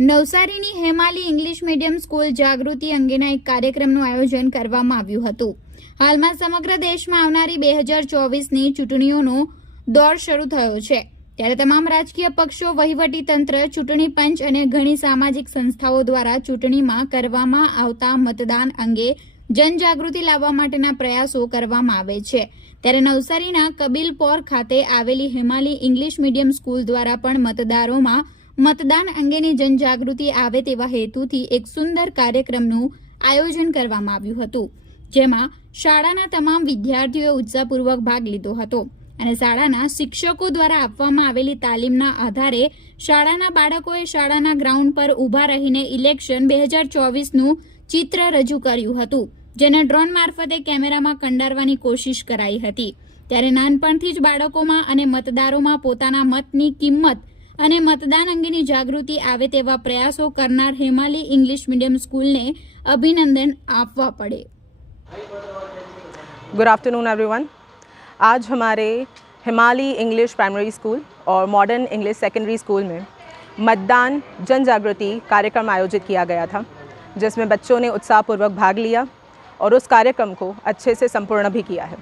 નવસારીની Hemali English medium school જાગૃતિ અંગેના એક કાર્યક્રમનું આયોજન કરવામાં આવ્યું હતું. હાલમાં સમગ્ર દેશમાં આવનારી બે હજાર ચોવીસની ચૂંટણીઓનો દોર શરૂ થયો છે. ત્યારે તમામ રાજકીય પક્ષો, વહીવટી તંત્ર, ચૂંટણી પંચ અને ઘણી સામાજિક સંસ્થાઓ દ્વારા ચૂંટણીમાં કરવામાં આવતા મતદાન અંગે જનજાગૃતિ લાવવા માટેના પ્રયાસો કરવામાં આવે છે. ત્યારે નવસારીના કબીલપોર ખાતે આવેલી હિમાલી ઇંગ્લિશ મીડિયમ સ્કૂલ દ્વારા પણ મતદારોમાં મતદાન અંગેની જનજાગૃતિ આવે તેવા હેતુથી એક સુંદર કાર્યક્રમનું આયોજન કરવામાં આવ્યું હતું, જેમાં શાળાના તમામ વિદ્યાર્થીઓએ ઉત્સાહપૂર્વક ભાગ લીધો હતો અને શાળાના શિક્ષકો દ્વારા આપવામાં આવેલી તાલીમના આધારે શાળાના બાળકોએ શાળાના ગ્રાઉન્ડ પર ઊભા રહીને ઇલેક્શન બે હજાર ચોવીસનું ચિત્ર રજૂ કર્યું હતું, જેને ડ્રોન મારફતે કેમેરામાં કંડારવાની કોશિશ કરાઈ હતી. ત્યારે નાનપણથી જ બાળકોમાં અને મતદારોમાં પોતાના મતની કિંમત અને મતદાન અંગેની જાગૃતિ આવે તેવા પ્રયાસો કરનાર હેમાલી ઇંગ્લિશ મીડિયમ સ્કૂલને અભિનંદન આપવા પડે गुड आफ्टरनून एवरीवन आज हमारे हिमाली इंग्लिश प्राइमरी स्कूल और मॉडर्न इंग्लिश सेकेंडरी स्कूल में मतदान जन जागृति कार्यक्रम आयोजित किया गया था जिसमें बच्चों ने उत्साहपूर्वक भाग लिया और उस कार्यक्रम को अच्छे से संपूर्ण भी किया है